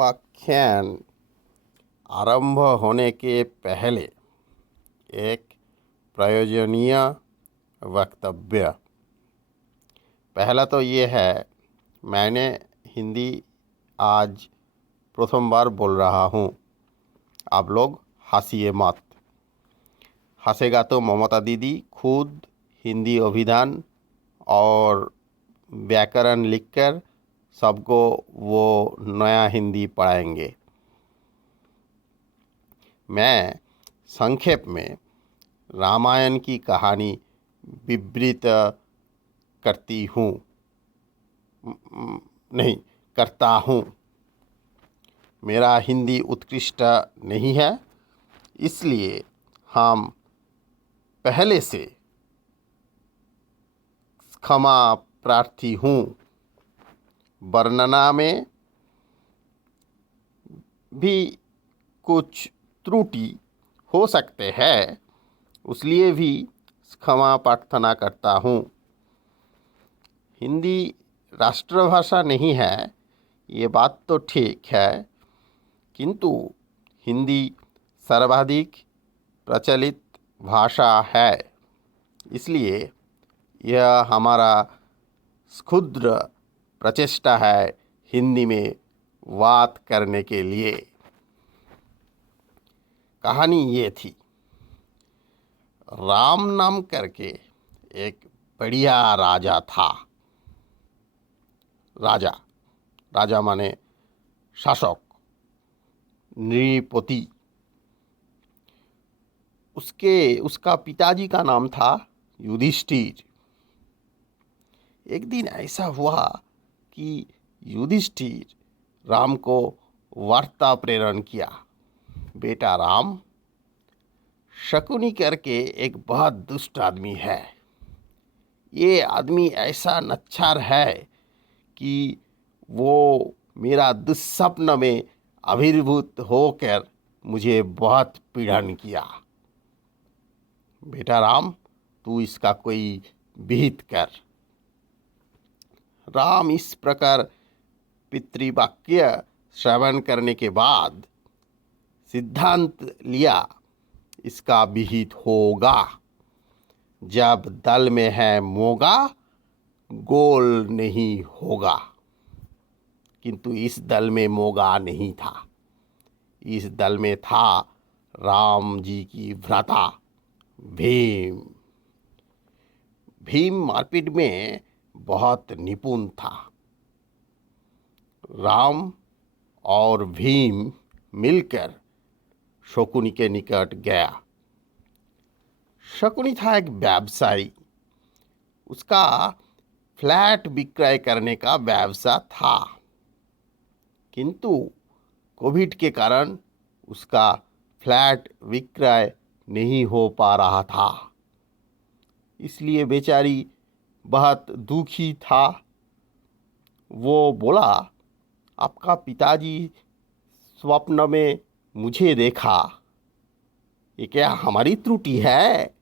उपाख्यान आरंभ होने के पहले एक प्रयोजनीय वक्तव्य। पहला तो ये है, मैंने हिंदी आज प्रथम बार बोल रहा हूँ। आप लोग हंसिए मत। हंसेगा तो ममता दीदी खुद हिंदी अभिधान और व्याकरण लिखकर सबको वो नया हिंदी पढ़ाएंगे। मैं संक्षेप में रामायण की कहानी विवृत करती हूँ नहीं करता हूँ। मेरा हिंदी उत्कृष्ट नहीं है, इसलिए हम पहले से क्षमा प्रार्थी हूँ। वर्णना में भी कुछ त्रुटि हो सकते हैं, उसलिए भी क्षमा प्रार्थना करता हूँ। हिंदी राष्ट्रभाषा नहीं है, ये बात तो ठीक है, किंतु हिंदी सर्वाधिक प्रचलित भाषा है, इसलिए यह हमारा क्षुद्र प्रचेष्टा है हिंदी में बात करने के लिए। कहानी ये थी, राम नाम करके एक बढ़िया राजा था। राजा माने शासक, नृपति। उसका पिताजी का नाम था युधिष्ठिर। एक दिन ऐसा हुआ कि युधिष्ठिर राम को वार्ता प्रेरण किया। बेटा राम, शकुनी करके एक बहुत दुष्ट आदमी है। ये आदमी ऐसा नच्छार है कि वो मेरा दुस्सप्न में आविर्भूत होकर मुझे बहुत पीड़न किया। बेटा राम, तू इसका कोई विहित कर। राम इस प्रकार पितृवाक्य श्रवण करने के बाद सिद्धांत लिया, इसका विहित होगा। जब दल में है मोगा, गोल नहीं होगा। किंतु इस दल में मोगा नहीं था। इस दल में था राम जी की भ्राता भीम। भीम मारपीट में बहुत निपुण था। राम और भीम मिलकर शकुनी के निकट गया। शकुनी था एक व्यवसायी। उसका फ्लैट विक्रय करने का व्यवसाय था, किंतु कोविड के कारण उसका फ्लैट विक्रय नहीं हो पा रहा था। इसलिए बेचारी बहुत दुखी था। वो बोला, आपका पिताजी स्वप्न में मुझे देखा। ये क्या हमारी त्रुटि है?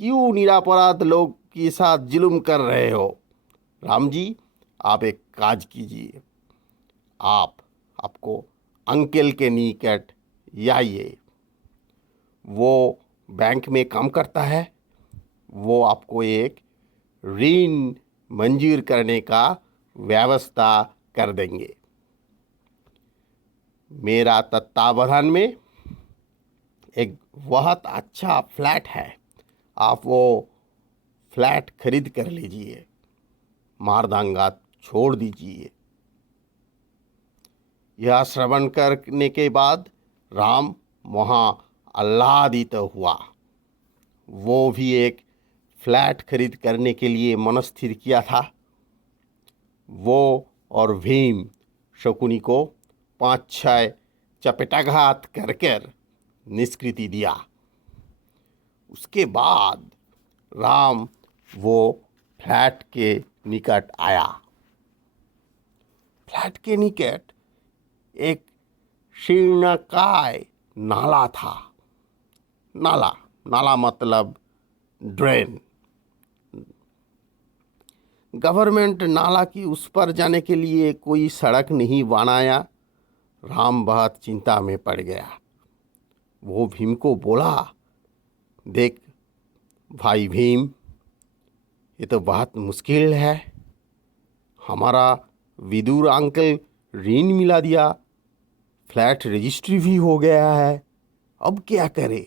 क्यों निरपराध लोग के साथ जुल्म कर रहे हो? राम जी, आप एक काज कीजिए। आपको अंकल के निकट आइए। वो बैंक में काम करता है। वो आपको एक ऋण मंजूर करने का व्यवस्था कर देंगे। मेरा तत्वावधान में एक बहुत अच्छा फ्लैट है। आप वो फ्लैट खरीद कर लीजिए। मारदांगा छोड़ दीजिए। यह श्रवण करने के बाद राम वहाँ आह्लादित हुआ। वो भी एक फ्लैट खरीद करने के लिए मनस्थिर किया था। वो और भीम शकुनी को 5-6 चपेटाघात कर निष्कृति दिया। उसके बाद राम वो फ्लैट के निकट आया। फ्लैट के निकट एक शीर्णकाय नाला था। नाला मतलब ड्रेन। गवर्नमेंट नाला की उस पर जाने के लिए कोई सड़क नहीं बनाया। राम बहुत चिंता में पड़ गया। वो भीम को बोला, देख भाई भीम, ये तो बहुत मुश्किल है। हमारा विदुर अंकल ऋण मिला दिया, फ्लैट रजिस्ट्री भी हो गया है, अब क्या करे?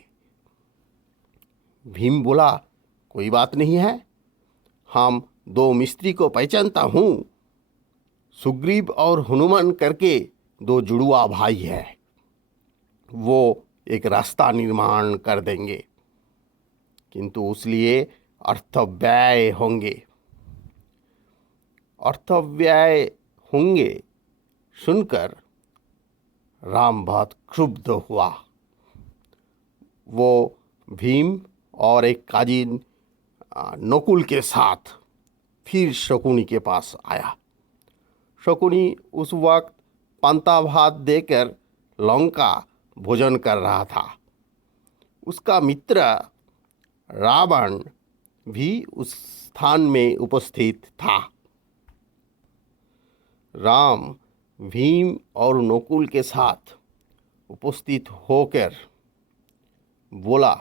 भीम बोला, कोई बात नहीं है, हम दो मिस्त्री को पहचानता हूँ। सुग्रीव और हनुमान करके दो जुड़वा भाई है, वो एक रास्ता निर्माण कर देंगे, किंतु उसलिए अर्थव्यय होंगे। अर्थव्यय होंगे सुनकर राम बहुत क्षुब्ध हुआ। वो भीम और एक काजिन नकुल के साथ फिर शकुनी के पास आया। शकुनी उस वक्त पंता भात देकर लंका भोजन कर रहा था। उसका मित्र रावण भी उस स्थान में उपस्थित था। राम भीम और नकुल के साथ उपस्थित होकर बोला,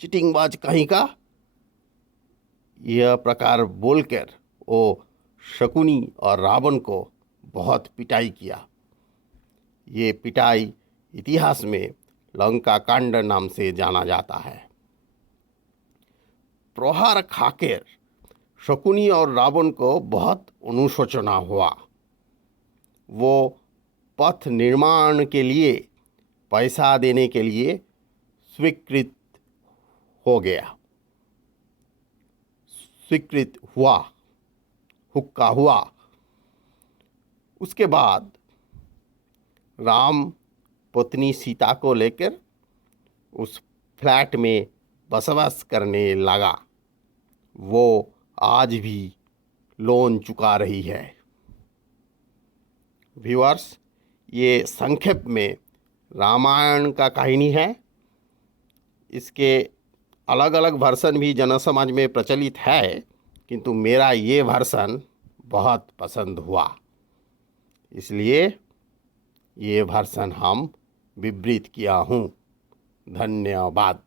चिटिंगबाज कहीं का। यह प्रकार बोलकर वो शकुनी और रावण को बहुत पिटाई किया। ये पिटाई इतिहास में लंका कांड नाम से जाना जाता है। प्रहार खाकर शकुनी और रावण को बहुत अनुशोचना हुआ। वो पथ निर्माण के लिए पैसा देने के लिए स्वीकृत हुआ, हुक्का हुआ। उसके बाद राम पत्नी सीता को लेकर उस फ्लैट में बसवास करने लगा। वो आज भी लोन चुका रही है। व्यूअर्स, ये संक्षेप में रामायण का कहानी है। इसके अलग अलग वर्सन भी जनसमाज में प्रचलित है, किंतु मेरा ये वर्सन बहुत पसंद हुआ, इसलिए ये वर्सन हम विवृत किया हूँ। धन्यवाद।